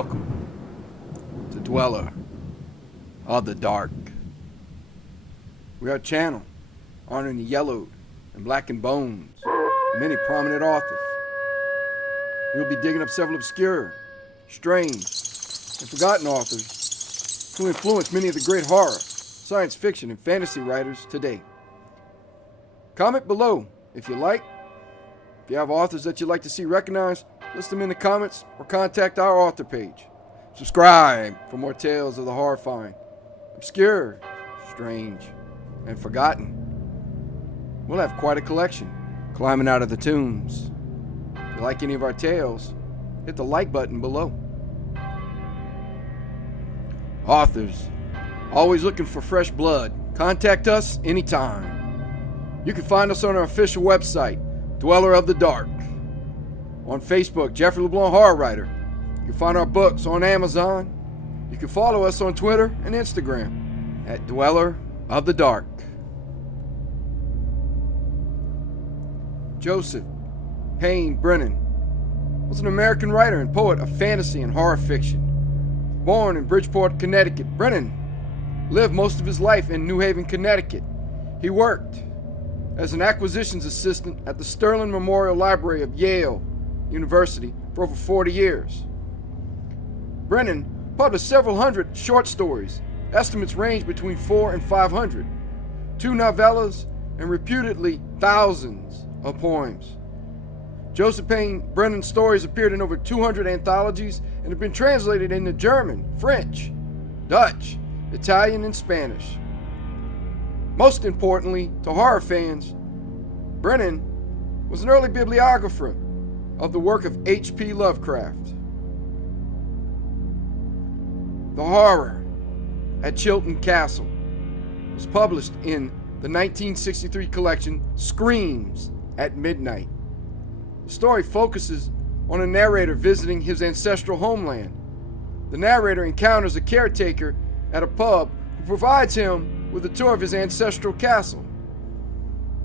Welcome to Dweller of the Dark. We are a channel honoring the yellowed and blackened bones of many prominent authors. We'll be digging up several obscure, strange, and forgotten authors who influenced many of the great horror, science fiction, and fantasy writers today. Comment below if you like. If you have authors that you'd like to see recognized, list them in the comments or contact our author page. Subscribe for more tales of the horrifying, obscure, strange, and forgotten. We'll have quite a collection climbing out of the tombs. If you like any of our tales, hit the like button below. Authors, always looking for fresh blood. Contact us anytime. You can find us on our official website, Dweller of the Dark. On Facebook, Jeffrey LeBlanc Horror Writer. You can find our books on Amazon. You can follow us on Twitter and Instagram at Dweller of the Dark. Joseph Payne Brennan was an American writer and poet of fantasy and horror fiction. Born in Bridgeport, Connecticut, Brennan lived most of his life in New Haven, Connecticut. He worked as an acquisitions assistant at the Sterling Memorial Library of Yale University for over 40 years. Brennan published several hundred short stories. Estimates range between 400 and 500, 2 novellas, and reputedly thousands of poems. Joseph Payne Brennan's stories appeared in over 200 anthologies and have been translated into German, French, Dutch, Italian, and Spanish. Most importantly to horror fans, Brennan was an early bibliographer of the work of H.P. Lovecraft. The Horror at Chilton Castle was published in the 1963 collection Screams at Midnight. The story focuses on a narrator visiting his ancestral homeland. The narrator encounters a caretaker at a pub who provides him with a tour of his ancestral castle.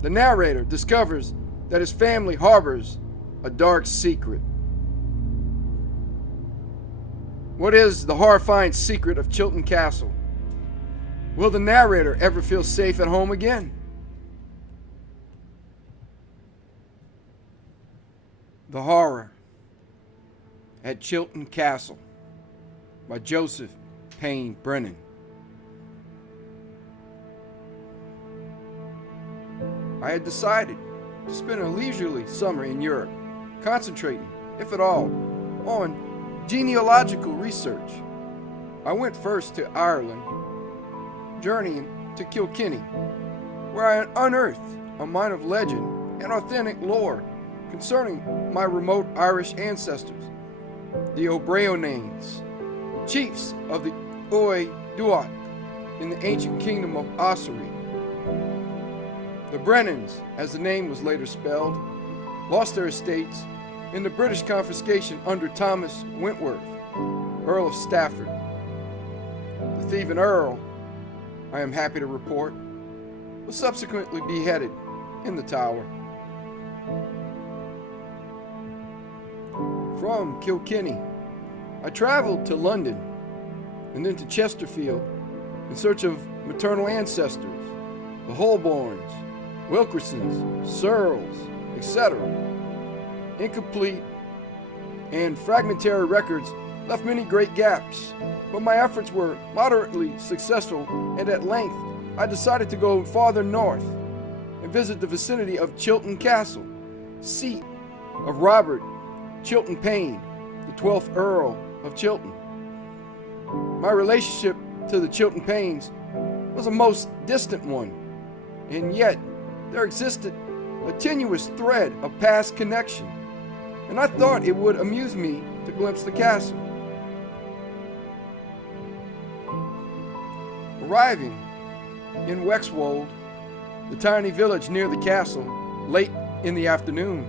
The narrator discovers that his family harbors a dark secret. What is the horrifying secret of Chilton Castle? Will the narrator ever feel safe at home again? The Horror at Chilton Castle by Joseph Payne Brennan. I had decided to spend a leisurely summer in Europe, concentrating, if at all, on genealogical research. I went first to Ireland, journeying to Kilkenny, where I unearthed a mine of legend and authentic lore concerning my remote Irish ancestors, the O'Brionanes, chiefs of the Oi Duach in the ancient kingdom of Ossory. The Brennans, as the name was later spelled, lost their estates in the British confiscation under Thomas Wentworth, Earl of Stafford. The thieving Earl, I am happy to report, was subsequently beheaded in the Tower. From Kilkenny, I traveled to London and then to Chesterfield in search of maternal ancestors, the Holborns, Wilkersons, Searles, etc. Incomplete and fragmentary records left many great gaps, but my efforts were moderately successful, and at length I decided to go farther north and visit the vicinity of Chilton Castle, seat of Robert Chilton Payne, the 12th Earl of Chilton. My relationship to the Chilton Paynes was a most distant one, and yet there existed a tenuous thread of past connection, and I thought it would amuse me to glimpse the castle. Arriving in Wexwold, the tiny village near the castle, late in the afternoon,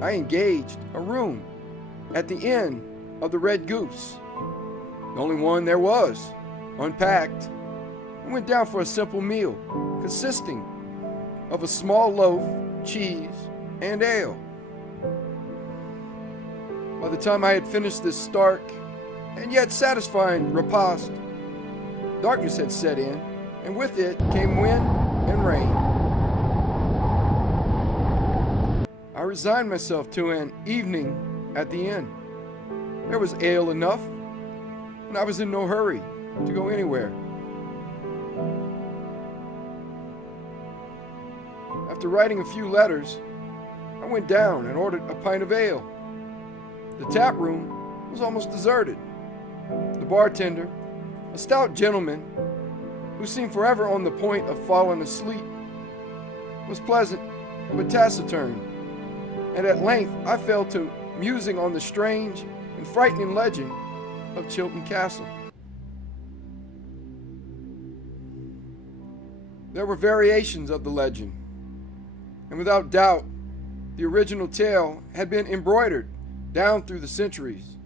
I engaged a room at the Inn of the Red Goose, the only one there was, unpacked, and went down for a simple meal consisting of a small loaf, cheese, and ale. By the time I had finished this stark and yet satisfying repast. Darkness had set in, and with it came wind and rain. I resigned myself to an evening at the inn. There was ale enough, and I was in no hurry to go anywhere. After writing a few letters, I went down and ordered a pint of ale. The tap room was almost deserted. The bartender, a stout gentleman who seemed forever on the point of falling asleep, was pleasant but taciturn, and at length I fell to musing on the strange and frightening legend of Chilton Castle. There were variations of the legend, and without doubt, the original tale had been embroidered down through the centuries,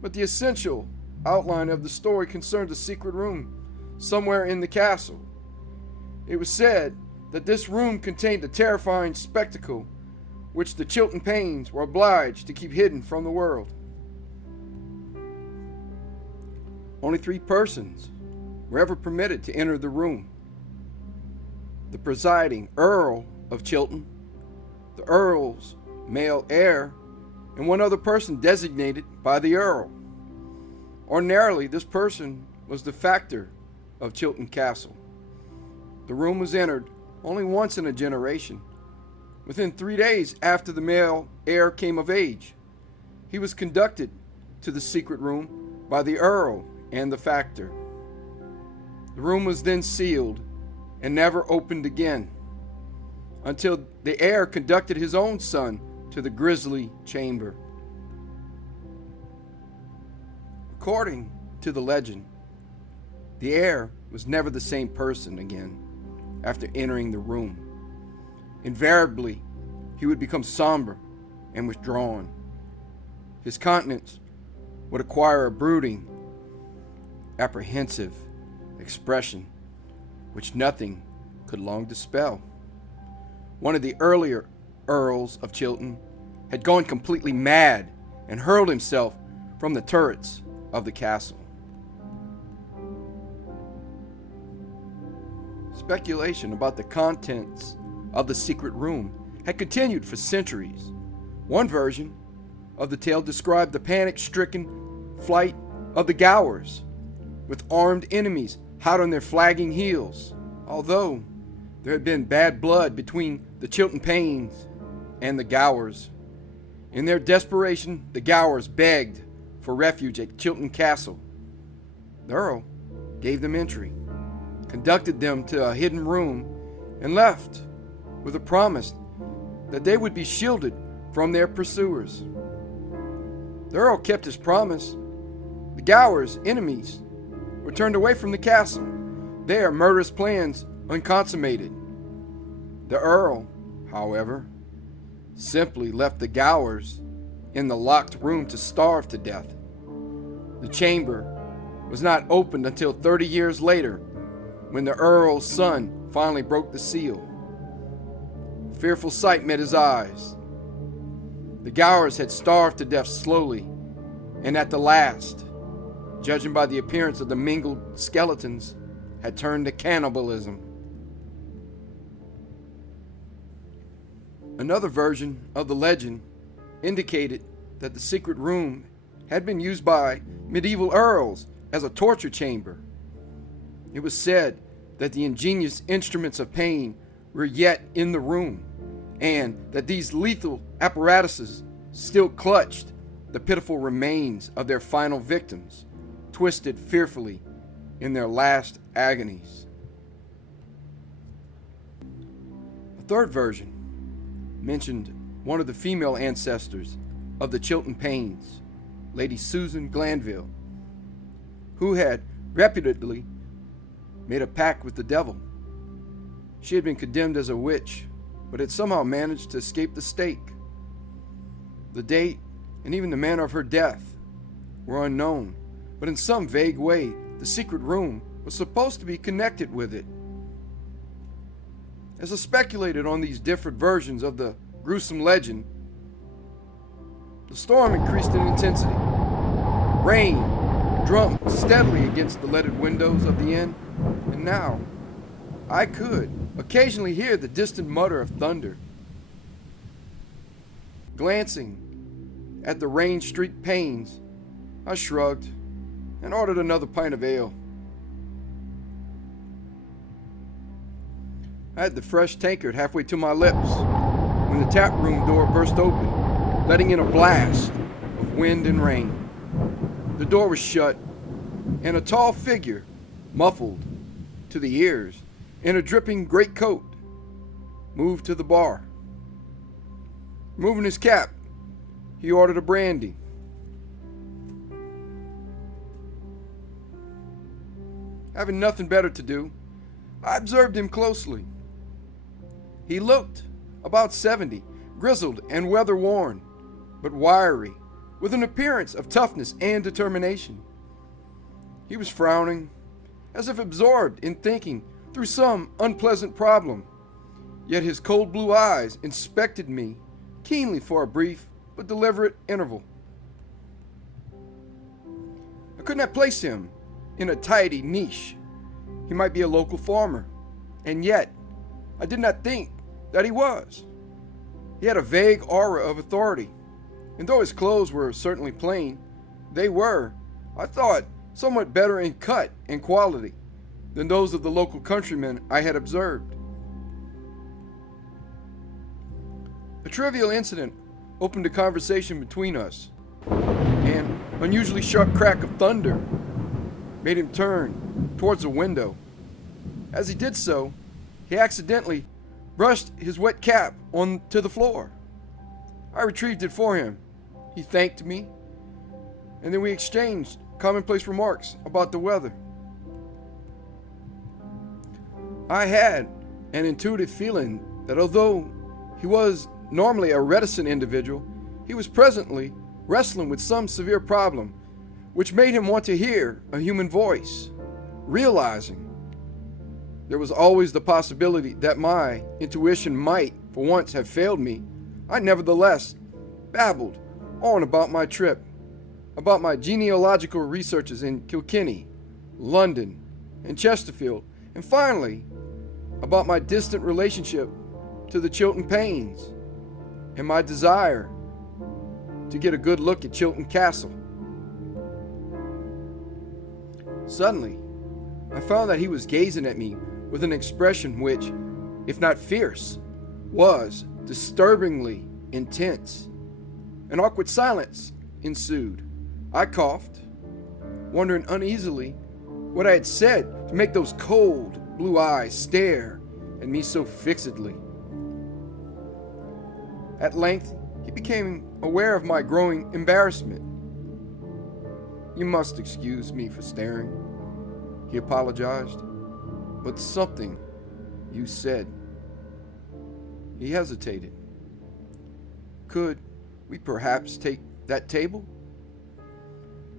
but the essential outline of the story concerned a secret room somewhere in the castle. It was said that this room contained a terrifying spectacle which the Chilton Paynes were obliged to keep hidden from the world. Only 3 persons were ever permitted to enter the room: the presiding Earl of Chilton, the Earl's male heir, and one other person designated by the Earl. Ordinarily, this person was the factor of Chilton Castle. The room was entered only once in a generation, within 3 days after the male heir came of age. He was conducted to the secret room by the Earl and the factor. The room was then sealed and never opened again until the heir conducted his own son to the grisly chamber. According to the legend, the heir was never the same person again after entering the room. Invariably, he would become somber and withdrawn. His countenance would acquire a brooding, apprehensive expression which nothing could long dispel. One of the earlier Earls of Chilton had gone completely mad and hurled himself from the turrets of the castle. Speculation about the contents of the secret room had continued for centuries. One version of the tale described the panic-stricken flight of the Gowers, with armed enemies hot on their flagging heels. Although there had been bad blood between the Chilton Paynes and the Gowers, in their desperation, the Gowers begged for refuge at Chilton Castle. The Earl gave them entry, conducted them to a hidden room, and left with a promise that they would be shielded from their pursuers. The Earl kept his promise. The Gowers' enemies were turned away from the castle, their murderous plans unconsummated. The Earl, however, simply left the Gowers in the locked room to starve to death. The chamber was not opened until 30 years later, when the Earl's son finally broke the seal. A fearful sight met his eyes. The Gowers had starved to death slowly, and at the last, judging by the appearance of the mingled skeletons, had turned to cannibalism. Another version of the legend indicated that the secret room had been used by medieval earls as a torture chamber. It was said that the ingenious instruments of pain were yet in the room, and that these lethal apparatuses still clutched the pitiful remains of their final victims, twisted fearfully in their last agonies. A third version mentioned one of the female ancestors of the Chilton Paynes, Lady Susan Glanville, who had reputedly made a pact with the devil. She had been condemned as a witch, but had somehow managed to escape the stake. The date and even the manner of her death were unknown, but in some vague way, the secret room was supposed to be connected with it. As I speculated on these different versions of the gruesome legend, the storm increased in intensity. Rain drummed steadily against the leaded windows of the inn, and now I could occasionally hear the distant mutter of thunder. Glancing at the rain-streaked panes, I shrugged and ordered another pint of ale. I had the fresh tankard halfway to my lips when the tap room door burst open, letting in a blast of wind and rain. The door was shut, and a tall figure, muffled to the ears in a dripping greatcoat, moved to the bar. Removing his cap, he ordered a brandy. Having nothing better to do, I observed him closely. He looked about 70, grizzled and weather-worn, but wiry, with an appearance of toughness and determination. He was frowning, as if absorbed in thinking through some unpleasant problem, yet his cold blue eyes inspected me keenly for a brief but deliberate interval. I could not place him in a tidy niche. He might be a local farmer, and yet I did not think that he was. He had a vague aura of authority, and though his clothes were certainly plain, they were, I thought, somewhat better in cut and quality than those of the local countrymen I had observed. A trivial incident opened a conversation between us. An unusually sharp crack of thunder made him turn towards the window. As he did so, he accidentally brushed his wet cap onto the floor. I retrieved it for him. He thanked me, and then we exchanged commonplace remarks about the weather. I had an intuitive feeling that although he was normally a reticent individual, he was presently wrestling with some severe problem which made him want to hear a human voice. Realizing there was always the possibility that my intuition might, for once, have failed me, I nevertheless babbled on about my trip, about my genealogical researches in Kilkenny, London, and Chesterfield, and finally, about my distant relationship to the Chilton Paynes, and my desire to get a good look at Chilton Castle. Suddenly, I found that he was gazing at me with an expression which, if not fierce, was disturbingly intense. An awkward silence ensued. I coughed, wondering uneasily what I had said to make those cold blue eyes stare at me so fixedly. At length, he became aware of my growing embarrassment. "You must excuse me for staring," he apologized, "but something you said." He hesitated. "Could we perhaps take that table?"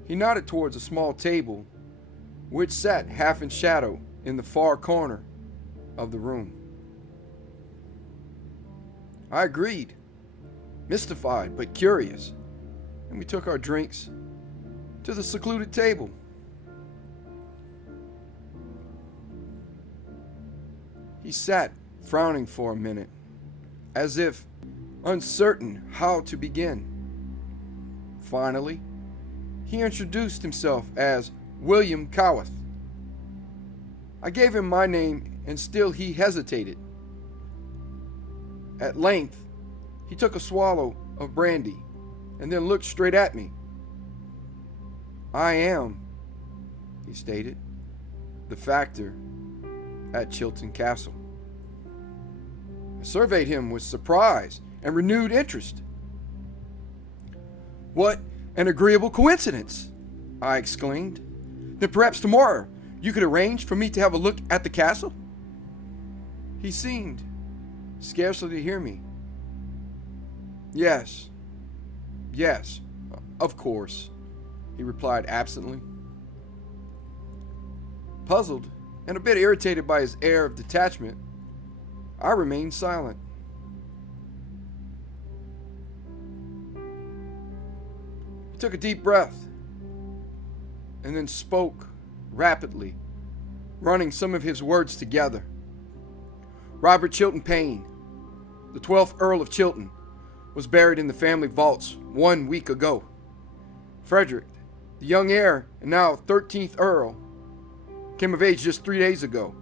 He nodded towards a small table which sat half in shadow in the far corner of the room. I agreed, mystified but curious, and we took our drinks to the secluded table. He sat frowning for a minute, as if uncertain how to begin. Finally, he introduced himself as William Cowith. I gave him my name, and still he hesitated. At length, he took a swallow of brandy and then looked straight at me. "I am," he stated, "the factor at Chilton Castle." I surveyed him with surprise and renewed interest. "What an agreeable coincidence!" I exclaimed. "Then perhaps tomorrow you could arrange for me to have a look at the castle?" He seemed scarcely to hear me. Yes, of course," he replied absently. Puzzled and a bit irritated by his air of detachment, I remained silent. He took a deep breath and then spoke rapidly, running some of his words together. Robert Chilton Payne, the 12th Earl of Chilton, was buried in the family vaults 1 week ago. Frederick, the young heir and now 13th Earl, came of age just 3 days ago.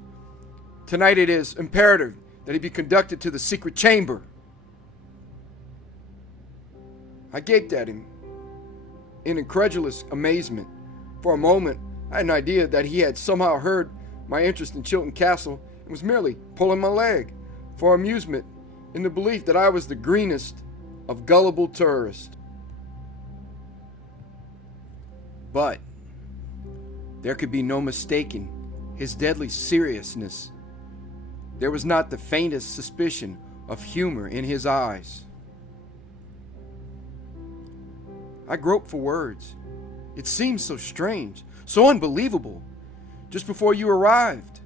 Tonight it is imperative that he be conducted to the secret chamber. I gaped at him in incredulous amazement. For a moment, I had an idea that he had somehow heard my interest in Chilton Castle and was merely pulling my leg for amusement in the belief that I was the greenest of gullible tourists. But there could be no mistaking his deadly seriousness. There was not the faintest suspicion of humor in his eyes. I groped for words. It seemed so strange, so unbelievable. Just before you arrived,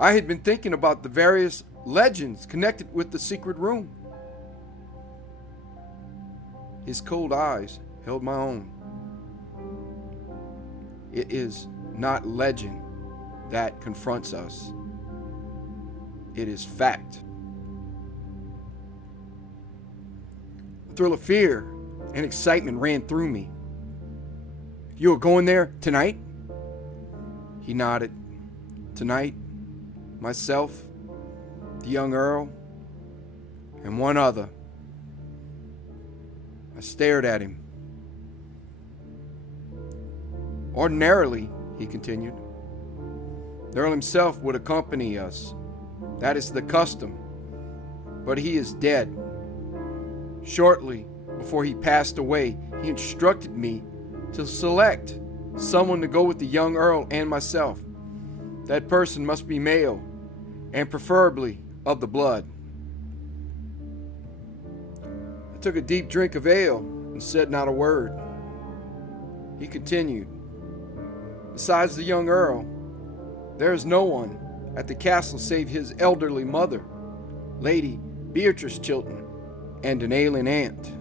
I had been thinking about the various legends connected with the secret room. His cold eyes held my own. It is not legend that confronts us. It is fact. A thrill of fear and excitement ran through me. You are going there tonight? He nodded. Tonight, myself, the young Earl, and one other. I stared at him. Ordinarily, he continued, the Earl himself would accompany us. That is the custom. But he is dead. Shortly before he passed away, he instructed me to select someone to go with the young Earl and myself. That person must be male, and preferably of the blood. I took a deep drink of ale and said not a word. He continued, besides the young Earl, there is no one at the castle save his elderly mother, Lady Beatrice Chilton, and an ailing aunt.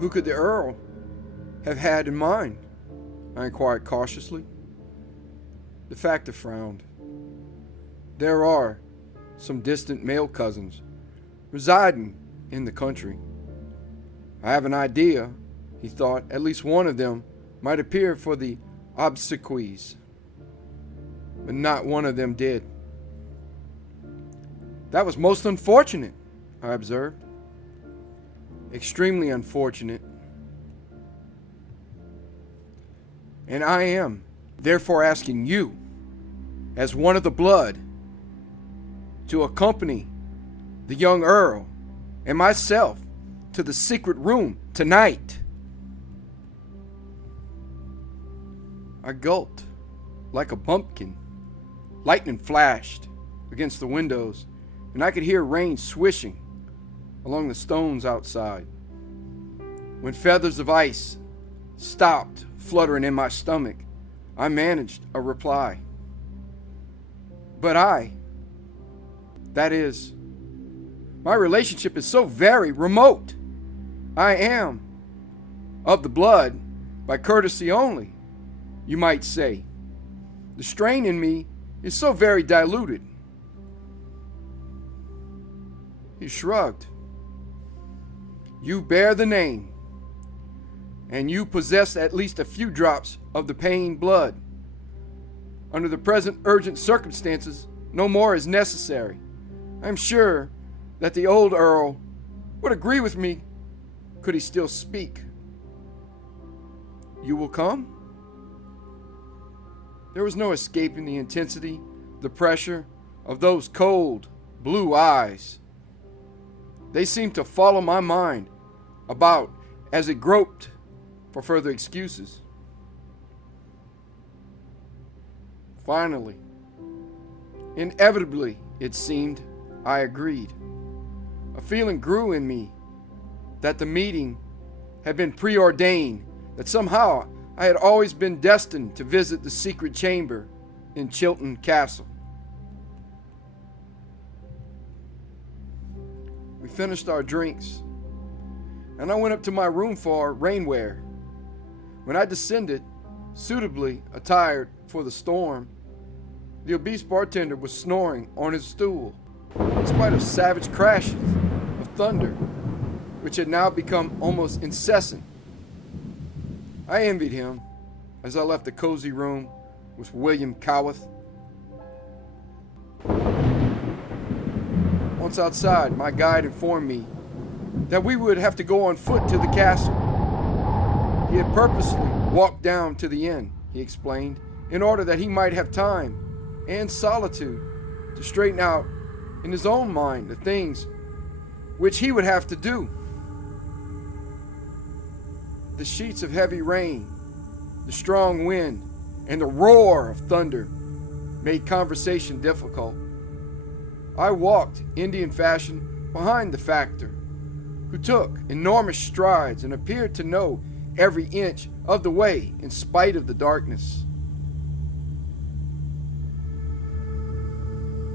Who could the Earl have had in mind? I inquired cautiously. The factor frowned. There are some distant male cousins residing in the country. I have an idea, he thought, at least one of them might appear for the obsequies, but not one of them did. That was most unfortunate, I observed. Extremely unfortunate. And I am therefore asking you, as one of the blood, to accompany the young Earl and myself to the secret room tonight. I gulped like a bumpkin. Lightning flashed against the windows, and I could hear rain swishing along the stones outside. When feathers of ice stopped fluttering in my stomach, I managed a reply. But that is, my relationship is so very remote. I am of the blood by courtesy only, you might say. The strain in me is so very diluted. He shrugged. You bear the name, and you possess at least a few drops of the Payne blood. Under the present urgent circumstances, no more is necessary. I am sure that the old Earl would agree with me, could he still speak. You will come? There was no escaping the intensity, the pressure of those cold, blue eyes. They seemed to follow my mind about as it groped for further excuses. Finally, inevitably, it seemed, I agreed. A feeling grew in me that the meeting had been preordained, that somehow I had always been destined to visit the secret chamber in Chilton Castle. We finished our drinks, and I went up to my room for rainwear. When I descended, suitably attired for the storm, the obese bartender was snoring on his stool, in spite of savage crashes of thunder, which had now become almost incessant. I envied him as I left the cozy room with William Cowith. Once outside, my guide informed me that we would have to go on foot to the castle. He had purposely walked down to the inn, he explained, in order that he might have time and solitude to straighten out in his own mind the things which he would have to do. The sheets of heavy rain, the strong wind, and the roar of thunder made conversation difficult. I walked, Indian fashion, behind the factor, who took enormous strides and appeared to know every inch of the way in spite of the darkness.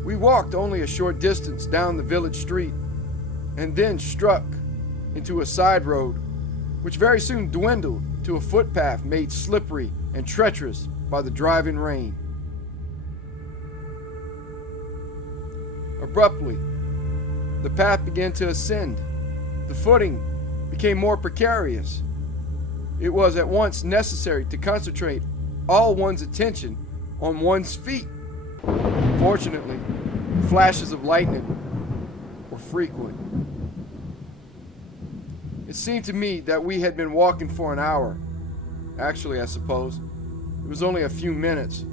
We walked only a short distance down the village street and then struck into a side road, which very soon dwindled to a footpath made slippery and treacherous by the driving rain. Abruptly, the path began to ascend. The footing became more precarious. It was at once necessary to concentrate all one's attention on one's feet. Fortunately, flashes of lightning were frequent. It seemed to me that we had been walking for an hour. Actually, I suppose it was only a few minutes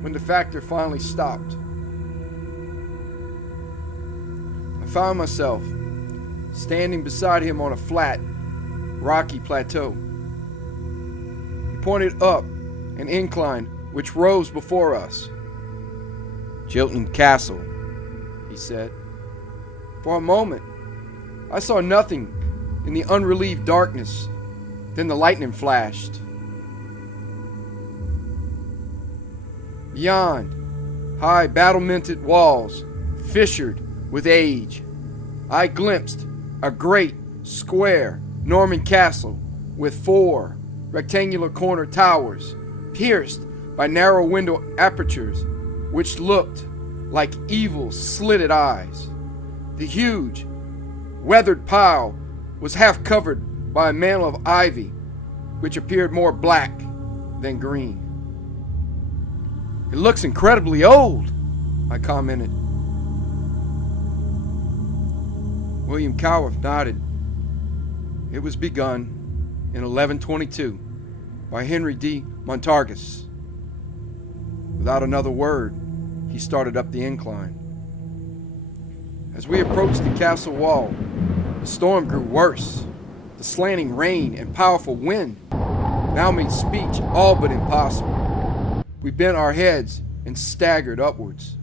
when the factor finally stopped. I found myself standing beside him on a flat, rocky plateau. He pointed up an incline which rose before us. "Chilton Castle," he said. For a moment, I saw nothing in the unrelieved darkness. Then the lightning flashed. Beyond, high battlemented walls, fissured with age, I glimpsed a great, square Norman castle with 4 rectangular corner towers, pierced by narrow window apertures which looked like evil slitted eyes. The huge, weathered pile was half covered by a mantle of ivy which appeared more black than green. "It looks incredibly old," I commented. William Cowith nodded. It was begun in 1122 by Henry de Montargis. Without another word, he started up the incline. As we approached the castle wall, the storm grew worse. The slanting rain and powerful wind now made speech all but impossible. We bent our heads and staggered upwards.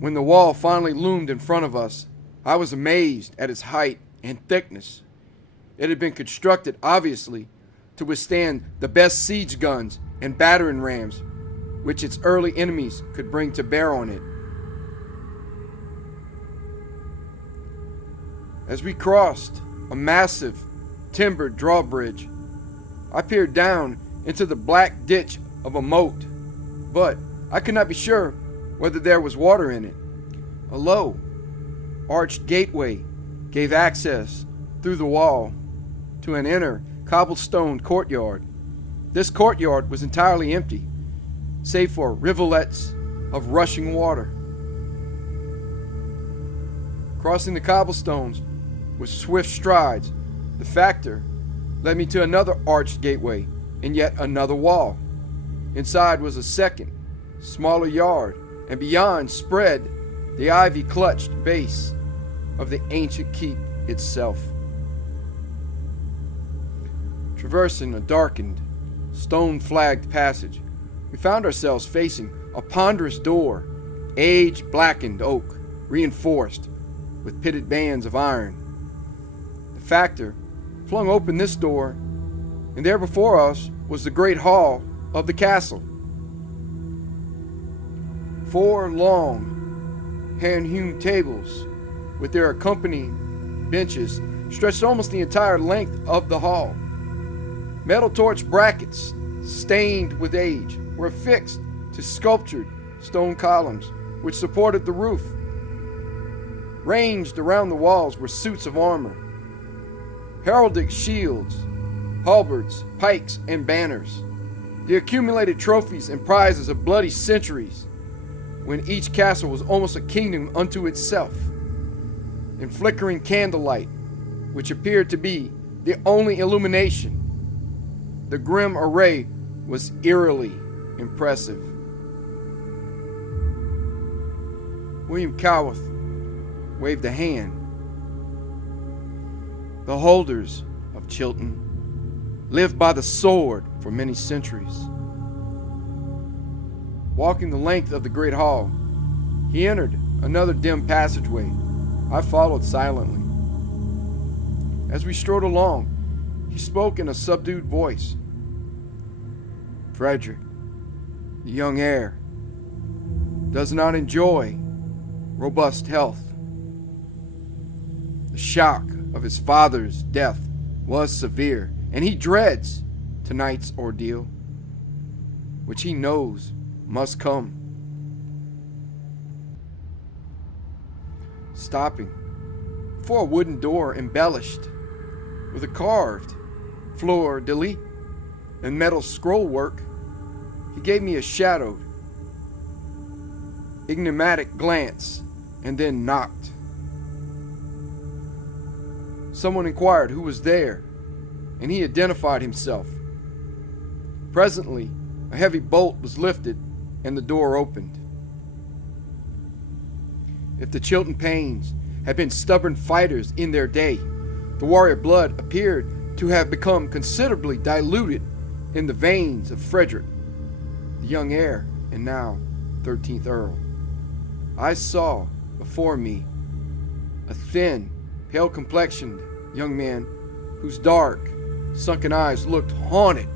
When the wall finally loomed in front of us, I was amazed at its height and thickness. It had been constructed, obviously, to withstand the best siege guns and battering rams which its early enemies could bring to bear on it. As we crossed a massive timbered drawbridge, I peered down into the black ditch of a moat, but I could not be sure whether there was water in it. A low, arched gateway gave access through the wall to an inner cobblestone courtyard. This courtyard was entirely empty, save for rivulets of rushing water. Crossing the cobblestones with swift strides, the factor led me to another arched gateway and yet another wall. Inside was a second, smaller yard, and beyond spread the ivy-clutched base of the ancient keep itself. Traversing a darkened, stone-flagged passage, we found ourselves facing a ponderous door, age-blackened oak, reinforced with pitted bands of iron. The factor flung open this door, and there before us was the great hall of the castle. 4 long, hand-hewn tables with their accompanying benches stretched almost the entire length of the hall. Metal torch brackets, stained with age, were affixed to sculptured stone columns which supported the roof. Ranged around the walls were suits of armor, heraldic shields, halberds, pikes, and banners, the accumulated trophies and prizes of bloody centuries, when each castle was almost a kingdom unto itself. In flickering candlelight, which appeared to be the only illumination, the grim array was eerily impressive. William Cowath waved a hand. The holders of Chilton lived by the sword for many centuries. Walking the length of the great hall, he entered another dim passageway. I followed silently. As we strode along, he spoke in a subdued voice. Frederick, the young heir, does not enjoy robust health. The shock of his father's death was severe, and he dreads tonight's ordeal, which he knows must come. Stopping before a wooden door embellished with a carved fleur-de-lis and metal scrollwork, he gave me a shadowed, enigmatic glance and then knocked. Someone inquired who was there, and he identified himself. Presently, a heavy bolt was lifted and the door opened. If the Chilton Paynes had been stubborn fighters in their day, the warrior blood appeared to have become considerably diluted in the veins of Frederick, the young heir and now 13th Earl. I saw before me a thin, pale-complexioned young man whose dark, sunken eyes looked haunted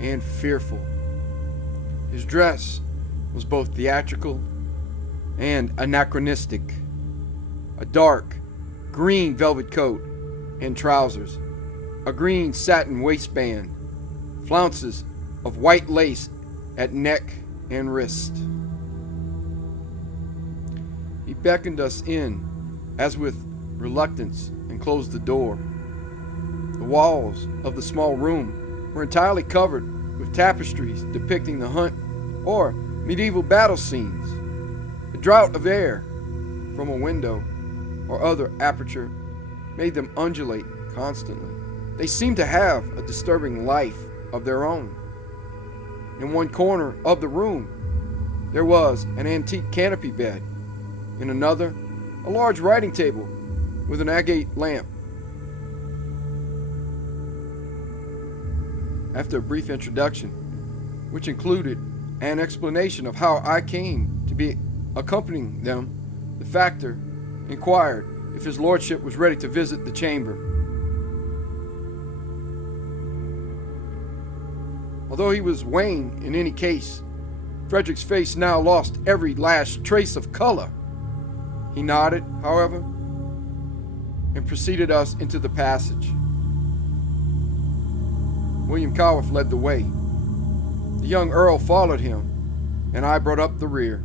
and fearful. His dress was both theatrical and anachronistic. A dark, green velvet coat and trousers, a green satin waistband, flounces of white lace at neck and wrist. He beckoned us in, as with reluctance, and closed the door. The walls of the small room were entirely covered with tapestries depicting the hunt or medieval battle scenes. A draught of air from a window or other aperture made them undulate constantly. They seemed to have a disturbing life of their own. In one corner of the room, there was an antique canopy bed. In another, a large writing table with an agate lamp. After a brief introduction, which included an explanation of how I came to be accompanying them, the factor inquired if his lordship was ready to visit the chamber. Although he was wan in any case, Frederick's face now lost every last trace of color. He nodded, however, and preceded us into the passage. William Cowath led the way. The young Earl followed him, and I brought up the rear.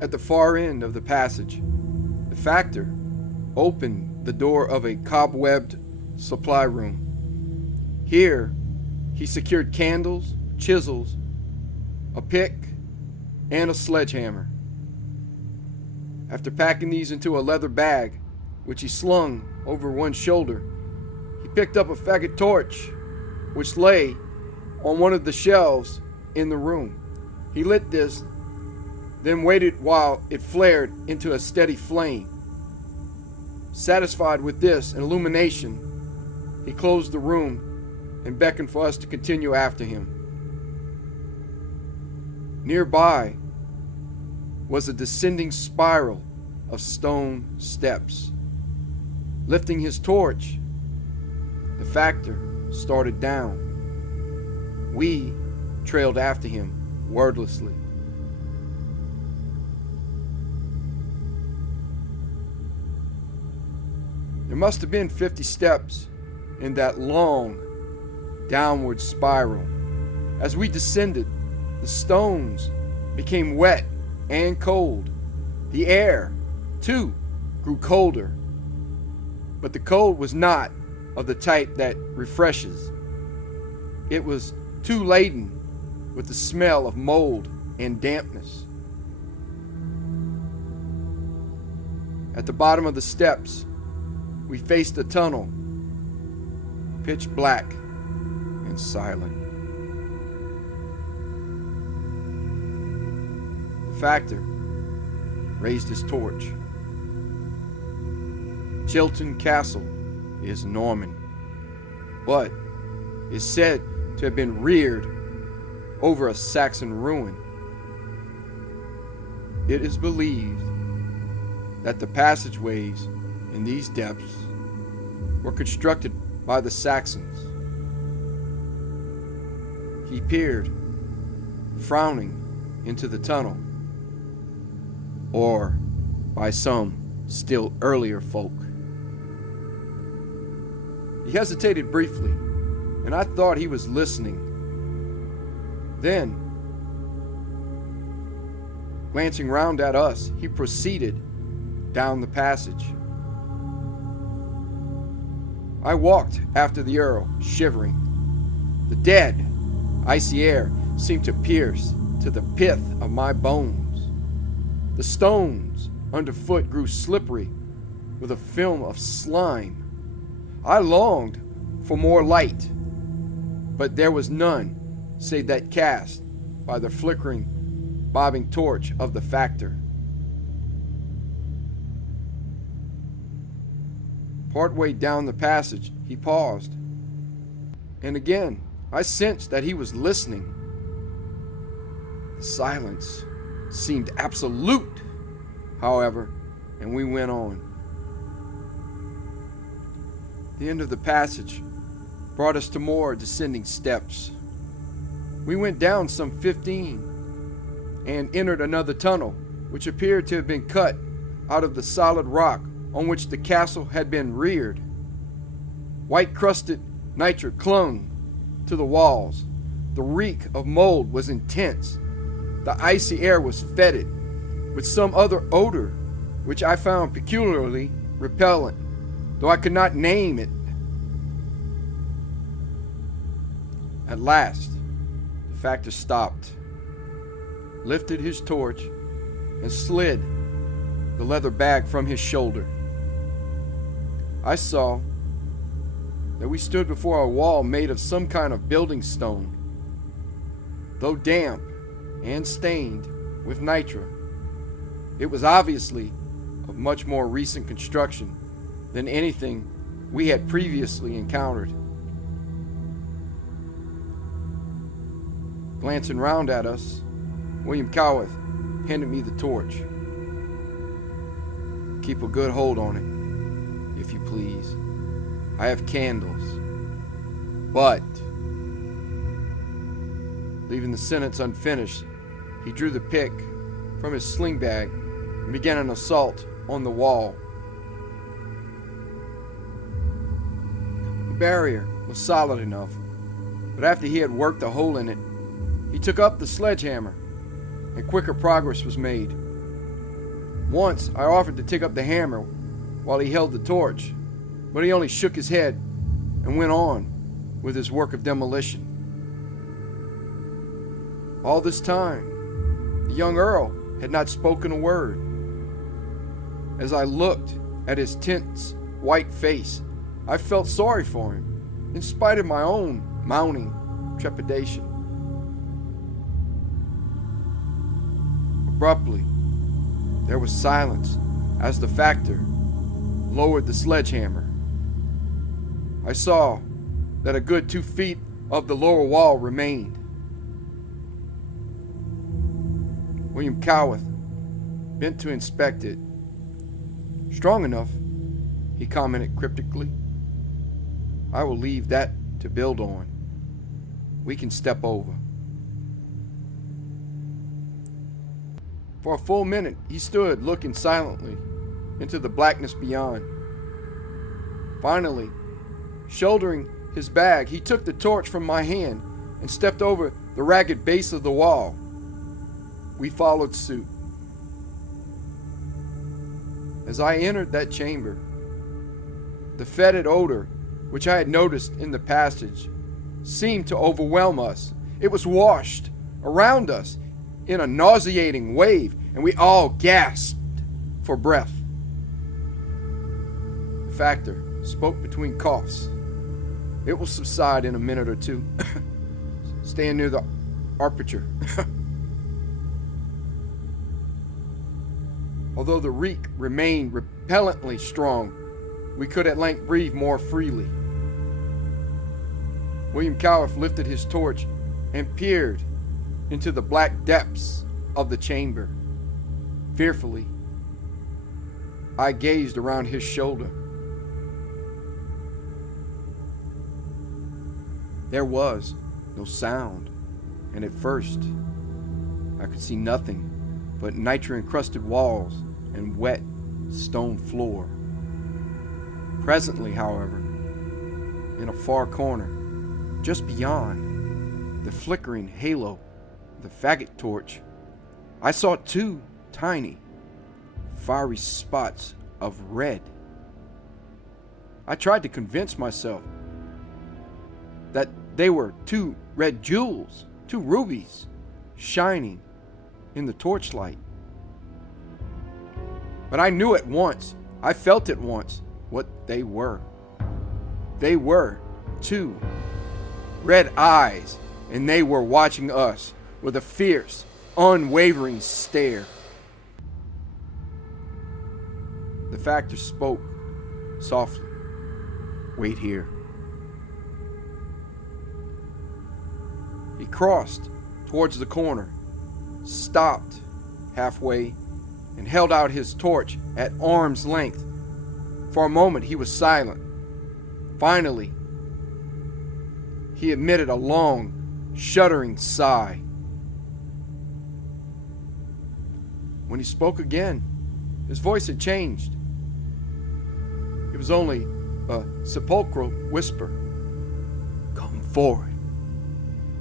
At the far end of the passage, the factor opened the door of a cobwebbed supply room. Here, he secured candles, chisels, a pick, and a sledgehammer. After packing these into a leather bag, which he slung over one shoulder, he picked up a faggot torch, which lay on one of the shelves in the room. He lit this, then waited while it flared into a steady flame. Satisfied with this illumination, he closed the room and beckoned for us to continue after him. Nearby was a descending spiral of stone steps. Lifting his torch, the factor started down. We trailed after him wordlessly. There must have been 50 steps in that long downward spiral. As we descended, the stones became wet and cold. The air, too, grew colder. But the cold was not of the type that refreshes. It was too laden with the smell of mold and dampness. At the bottom of the steps, we faced a tunnel, pitch black and silent. The factor raised his torch. Chilton Castle is Norman, but is said to have been reared over a Saxon ruin. It is believed that the passageways in these depths were constructed by the Saxons. He peered, frowning, into the tunnel, or by some still earlier folk. He hesitated briefly, and I thought he was listening. Then, glancing round at us, he proceeded down the passage. I walked after the Earl, shivering. The dead, icy air seemed to pierce to the pith of my bones. The stones underfoot grew slippery with a film of slime. I longed for more light, but there was none save that cast by the flickering, bobbing torch of the factor. Partway down the passage, he paused, and again I sensed that he was listening. The silence seemed absolute, however, and we went on. The end of the passage brought us to more descending steps. We went down some 15 and entered another tunnel, which appeared to have been cut out of the solid rock on which the castle had been reared. White-crusted nitre clung to the walls. The reek of mold was intense. The icy air was fetid with some other odor, which I found peculiarly repellent, though I could not name it. At last, the factor stopped, lifted his torch, and slid the leather bag from his shoulder. I saw that we stood before a wall made of some kind of building stone. Though damp and stained with nitre, it was obviously of much more recent construction than anything we had previously encountered. Glancing round at us, William Cowath handed me the torch. Keep a good hold on it, if you please. I have candles. But, leaving the sentence unfinished, he drew the pick from his sling bag and began an assault on the wall. The barrier was solid enough, but after he had worked a hole in it, he took up the sledgehammer, and quicker progress was made. Once I offered to take up the hammer while he held the torch, but he only shook his head and went on with his work of demolition. All this time, the young Earl had not spoken a word. As I looked at his tense, white face, I felt sorry for him, in spite of my own mounting trepidation. Abruptly, there was silence as the factor lowered the sledgehammer. I saw that a good 2 feet of the lower wall remained. William Cowath bent to inspect it. Strong enough, he commented cryptically. I will leave that to build on. We can step over. For a full minute, he stood looking silently into the blackness beyond. Finally, shouldering his bag, he took the torch from my hand and stepped over the ragged base of the wall. We followed suit. As I entered that chamber, the fetid odor, which I had noticed in the passage, seemed to overwhelm us. It was washed around us in a nauseating wave, and we all gasped for breath. The factor spoke between coughs. It will subside in a minute or two. Stand near the aperture. Although the reek remained repellently strong, we could at length breathe more freely. William Cowliff lifted his torch and peered into the black depths of the chamber. Fearfully, I gazed around his shoulder. There was no sound, and at first I could see nothing but nitre-encrusted walls and wet stone floor. Presently, however, in a far corner, just beyond the flickering halo of the faggot torch, I saw two tiny, fiery spots of red. I tried to convince myself that they were two red jewels, two rubies, shining in the torchlight. But I knew at once, I felt at once, what they were. They were two red eyes, and they were watching us with a fierce, unwavering stare. The factor spoke softly. Wait here. He crossed towards the corner, stopped halfway, and held out his torch at arm's length. For a moment he was silent. Finally, he emitted a long, shuddering sigh. When he spoke again, his voice had changed. It was only a sepulchral whisper. Come forward,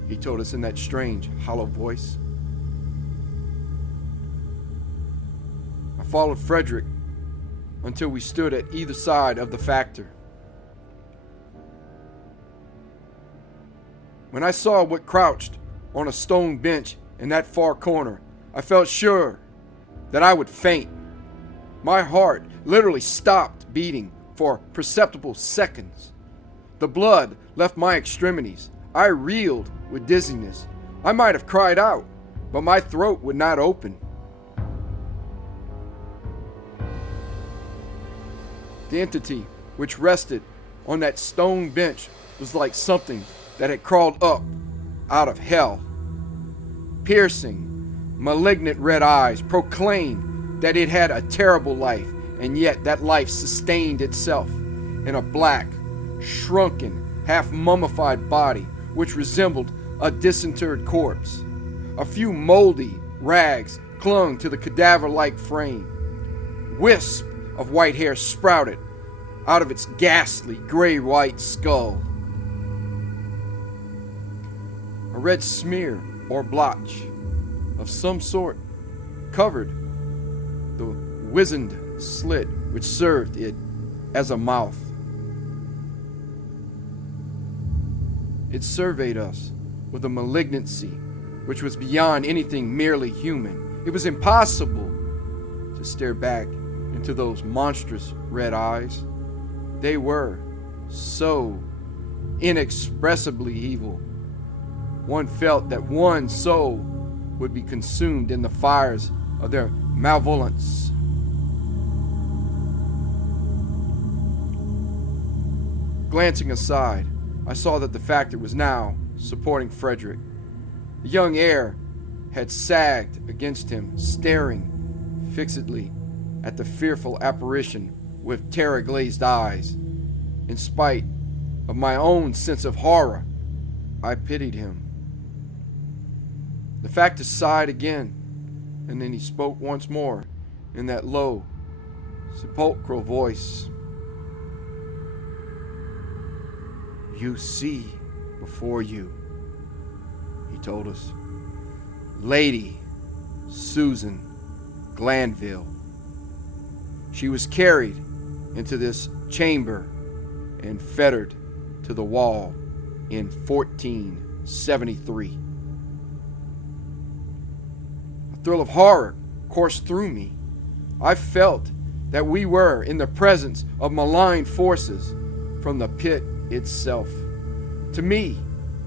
he told us in that strange, hollow voice. I followed Frederick until we stood at either side of the factor. When I saw what crouched on a stone bench in that far corner, I felt sure that I would faint. My heart literally stopped beating for perceptible seconds. The blood left my extremities. I reeled with dizziness. I might have cried out, but my throat would not open. The entity which rested on that stone bench was like something that had crawled up out of hell. Piercing, malignant red eyes proclaimed that it had a terrible life, and yet that life sustained itself in a black, shrunken, half-mummified body which resembled a disinterred corpse. A few moldy rags clung to the cadaver-like frame. Wisps of white hair sprouted out of its ghastly gray-white skull. A red smear or blotch of some sort covered the wizened slit which served it as a mouth. It surveyed us with a malignancy which was beyond anything merely human. It was impossible to stare back into those monstrous red eyes. They were so inexpressibly evil. One felt that one's soul would be consumed in the fires of their malevolence. Glancing aside, I saw that the factor was now supporting Frederick. The young heir had sagged against him, staring fixedly at the fearful apparition with terror-glazed eyes. In spite of my own sense of horror, I pitied him. The factor sighed again, and then he spoke once more in that low, sepulchral voice. You see before you, he told us, Lady Susan Glanville. She was carried into this chamber and fettered to the wall in 1473. A thrill of horror coursed through me. I felt that we were in the presence of malign forces from the pit itself. To me,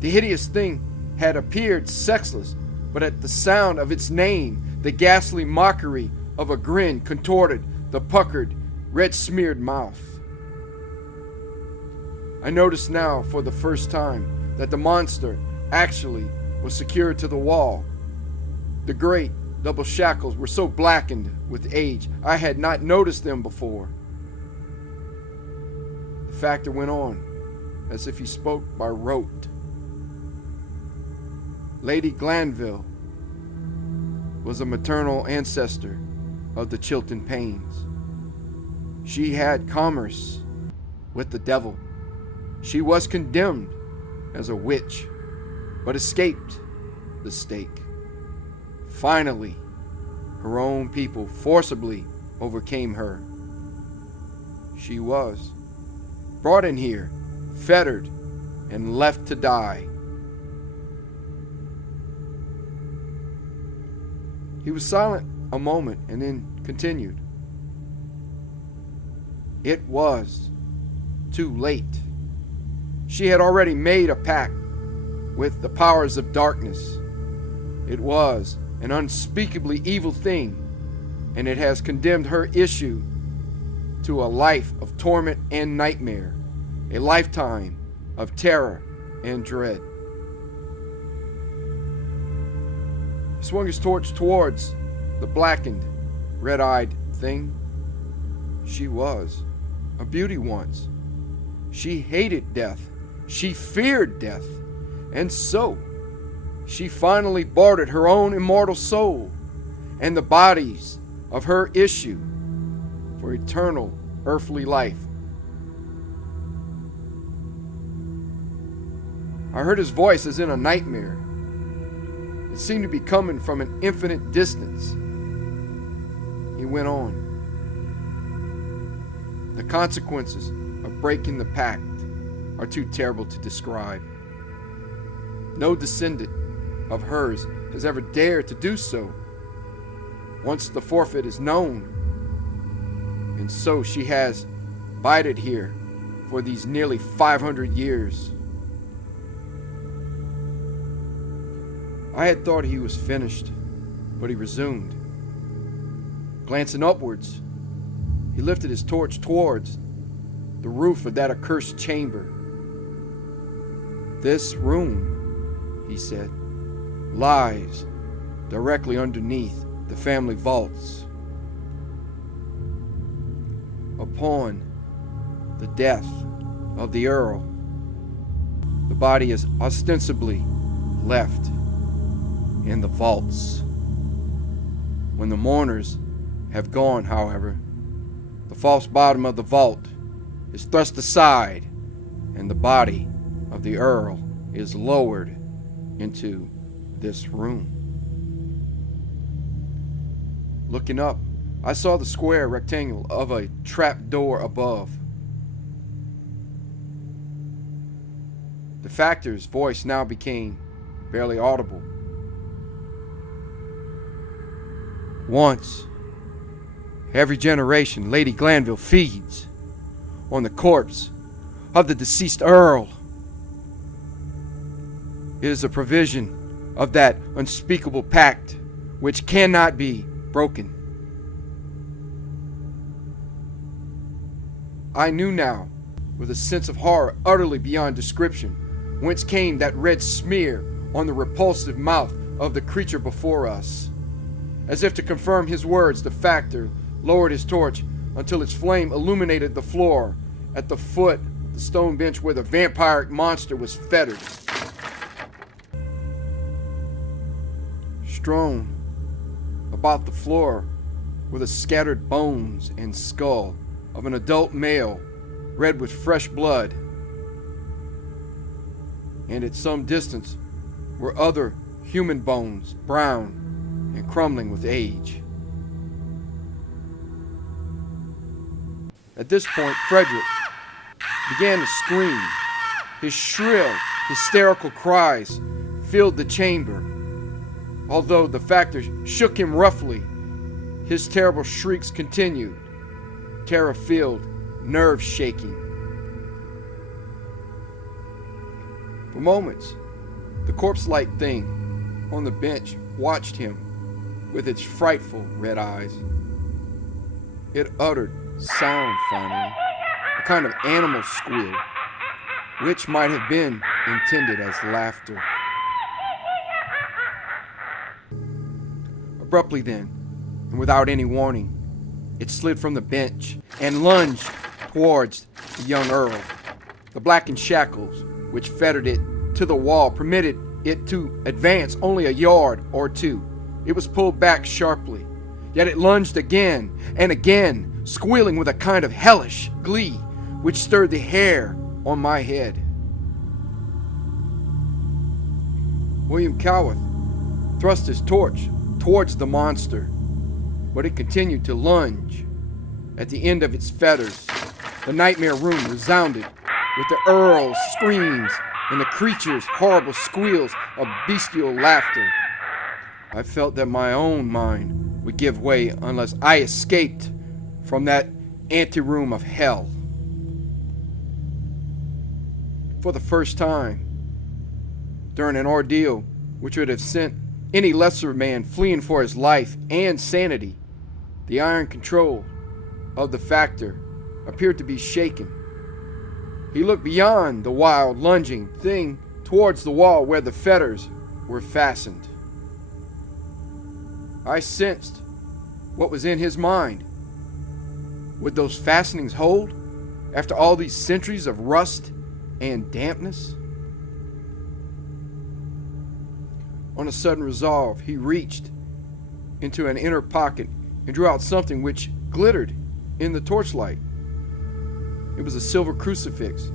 the hideous thing had appeared sexless, but at the sound of its name, the ghastly mockery of a grin contorted the puckered, red-smeared mouth. I noticed now for the first time that the monster actually was secured to the wall. The great double shackles were so blackened with age, I had not noticed them before. The factor went on, as if he spoke by rote. Lady Glanville was a maternal ancestor of the Chilton Paynes. She had commerce with the devil. She was condemned as a witch, but escaped the stake. Finally, her own people forcibly overcame her. She was brought in here, fettered, and left to die. He was silent a moment and then continued. It was too late. She had already made a pact with the powers of darkness. It was an unspeakably evil thing, and it has condemned her issue to a life of torment and nightmare, a lifetime of terror and dread. He swung his torch towards the blackened, red-eyed thing. She was a beauty once. She hated death. She feared death. And so, she finally bartered her own immortal soul and the bodies of her issue for eternal earthly life. I heard his voice as in a nightmare. It seemed to be coming from an infinite distance. He went on. The consequences of breaking the pact are too terrible to describe. No descendant of hers has ever dared to do so. Once the forfeit is known, and so she has bided here for these nearly 500 years. I had thought he was finished, but he resumed. Glancing upwards, he lifted his torch towards the roof of that accursed chamber. This room, he said, lies directly underneath the family vaults. Upon the death of the Earl, the body is ostensibly left in the vaults. When the mourners have gone, however, the false bottom of the vault is thrust aside and the body of the Earl is lowered into this room. Looking up, I saw the square rectangle of a trap door above. The factor's voice now became barely audible. Once, every generation, Lady Glanville feeds on the corpse of the deceased Earl. It is a provision of that unspeakable pact which cannot be broken. I knew now, with a sense of horror utterly beyond description, whence came that red smear on the repulsive mouth of the creature before us. As if to confirm his words, the factor lowered his torch until its flame illuminated the floor at the foot of the stone bench where the vampiric monster was fettered. Strewn about the floor were the scattered bones and skull of an adult male, red with fresh blood. and at some distance were other human bones, brown and crumbling with age. At this point, Frederick began to scream. His shrill, hysterical cries filled the chamber. Although the factor shook him roughly, his terrible shrieks continued, terror-filled, nerve-shaking. For moments, the corpse-like thing on the bench watched him with its frightful red eyes. It uttered sound finally, a kind of animal squeal, which might have been intended as laughter. Abruptly then, and without any warning, it slid from the bench and lunged towards the young Earl. The blackened shackles, which fettered it to the wall, permitted it to advance only a yard or two. It was pulled back sharply, yet it lunged again and again, squealing with a kind of hellish glee which stirred the hair on my head. William Cowarth thrust his torch towards the monster, but it continued to lunge. At the end of its fetters, the nightmare room resounded with the Earl's screams and the creature's horrible squeals of bestial laughter. I felt that my own mind would give way unless I escaped from that anteroom of hell. For the first time, during an ordeal which would have sent any lesser man fleeing for his life and sanity, the iron control of the factor appeared to be shaken. He looked beyond the wild, lunging thing towards the wall where the fetters were fastened. I sensed what was in his mind. Would those fastenings hold after all these centuries of rust and dampness? On a sudden resolve, he reached into an inner pocket and drew out something which glittered in the torchlight. It was a silver crucifix.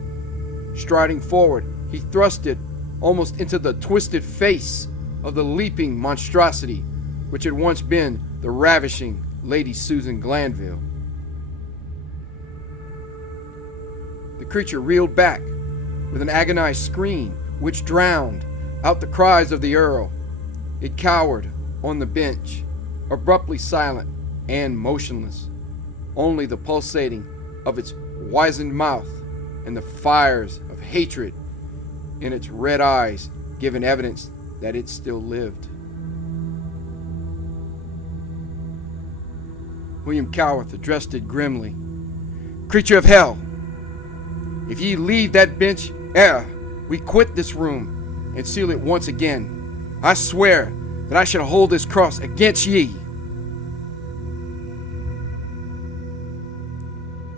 Striding forward, he thrust it almost into the twisted face of the leaping monstrosity which had once been the ravishing Lady Susan Glanville. The creature reeled back with an agonized scream which drowned out the cries of the Earl. It cowered on the bench, abruptly silent and motionless, only the pulsating of its wizened mouth and the fires of hatred in its red eyes giving evidence that it still lived. William Cowarth addressed it grimly. "Creature of hell, if ye leave that bench ere we quit this room and seal it once again, I swear that I shall hold this cross against ye."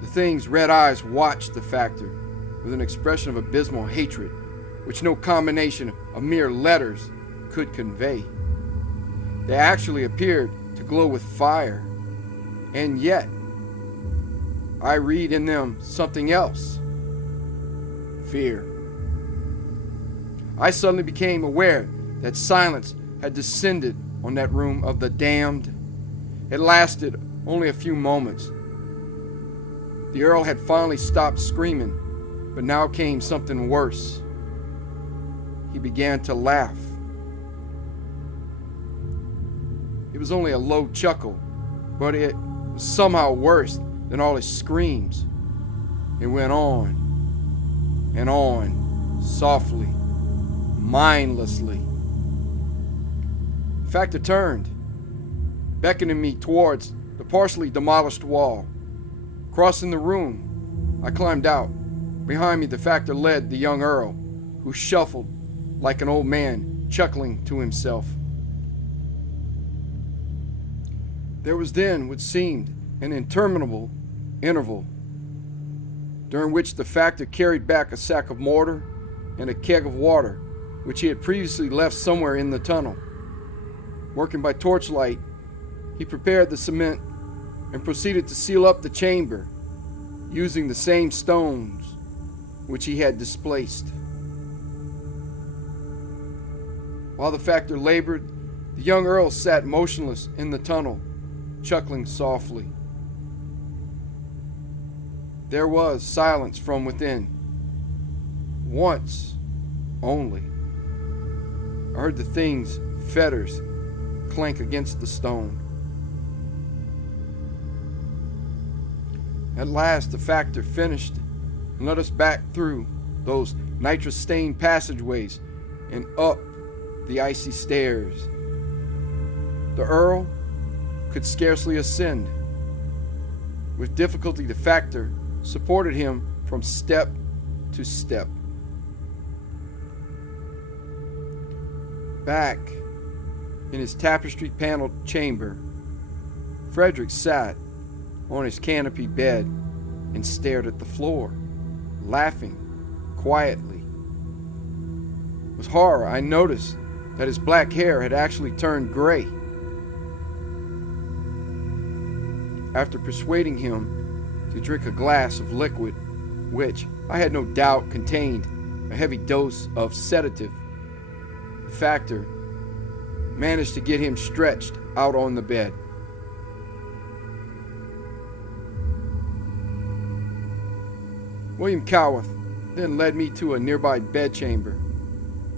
The thing's red eyes watched the factor with an expression of abysmal hatred, which no combination of mere letters could convey. They actually appeared to glow with fire, and yet I read in them something else: fear. I suddenly became aware that silence had descended on that room of the damned. It lasted only a few moments. The Earl had finally stopped screaming, but now came something worse. He began to laugh. It was only a low chuckle, but it was somehow worse than all his screams. It went on and on, softly, mindlessly. The factor turned, beckoning me towards the partially demolished wall. Crossing the room, I climbed out. Behind me, the factor led the young Earl, who shuffled like an old man, chuckling to himself. There was then what seemed an interminable interval, during which the factor carried back a sack of mortar and a keg of water, which he had previously left somewhere in the tunnel. Working by torchlight, he prepared the cement and proceeded to seal up the chamber, using the same stones which he had displaced. While the factor labored, the young earl sat motionless in the tunnel, chuckling softly. There was silence from within. Once only, I heard the thing's fetters clank against the stone. At last the factor finished and led us back through those nitrous-stained passageways and up the icy stairs. The earl could scarcely ascend. With difficulty, the factor supported him from step to step. Back in his tapestry-paneled chamber, Frederick sat on his canopy bed and stared at the floor, laughing quietly. With horror, I noticed that his black hair had actually turned gray. After persuading him to drink a glass of liquid, which I had no doubt contained a heavy dose of sedative, the factor managed to get him stretched out on the bed. William Cowarth then led me to a nearby bedchamber.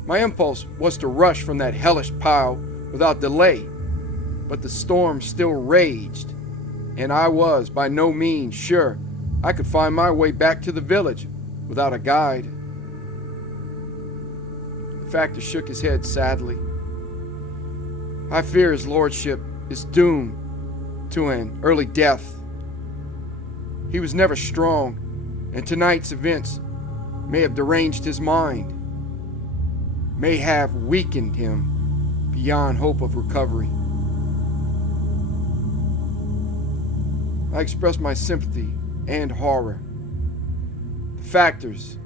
My impulse was to rush from that hellish pile without delay, but the storm still raged, and I was by no means sure I could find my way back to the village without a guide. The factor shook his head sadly. I fear his lordship is doomed to an early death. He was never strong, and tonight's events may have deranged his mind, may have weakened him beyond hope of recovery. I expressed my sympathy and horror. The factor's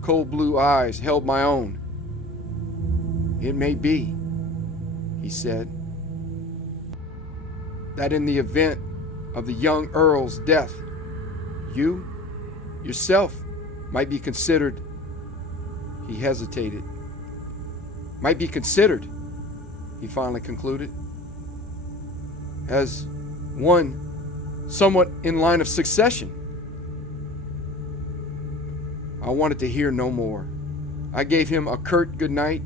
cold blue eyes held my own. It may be, he said, that in the event of the young earl's death, you yourself might be considered, he hesitated, might be considered, he finally concluded, as one somewhat in line of succession. I wanted to hear no more. I gave him a curt good night,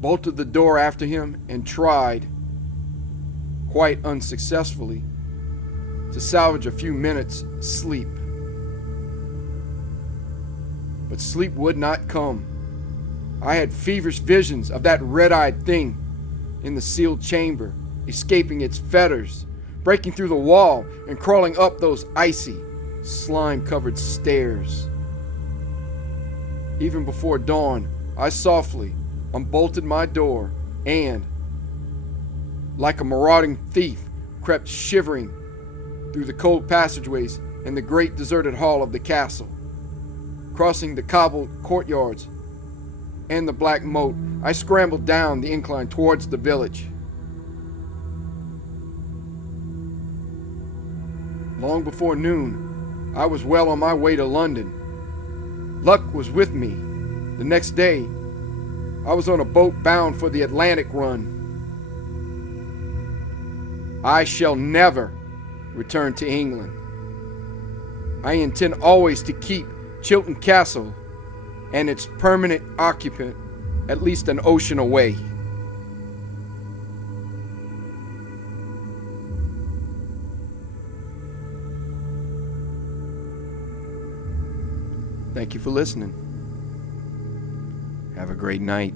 bolted the door after him, and tried, quite unsuccessfully, to salvage a few minutes' sleep. But sleep would not come. I had feverish visions of that red-eyed thing in the sealed chamber, escaping its fetters, breaking through the wall and crawling up those icy, slime-covered stairs. Even before dawn, I softly unbolted my door and, like a marauding thief, crept shivering through the cold passageways and the great deserted hall of the castle. Crossing the cobbled courtyards and the black moat, I scrambled down the incline towards the village. Long before noon, I was well on my way to London. Luck was with me. The next day, I was on a boat bound for the Atlantic run. I shall never return to England. I intend always to keep Chilton Castle and its permanent occupant at least an ocean away. Thank you for listening. Have a great night.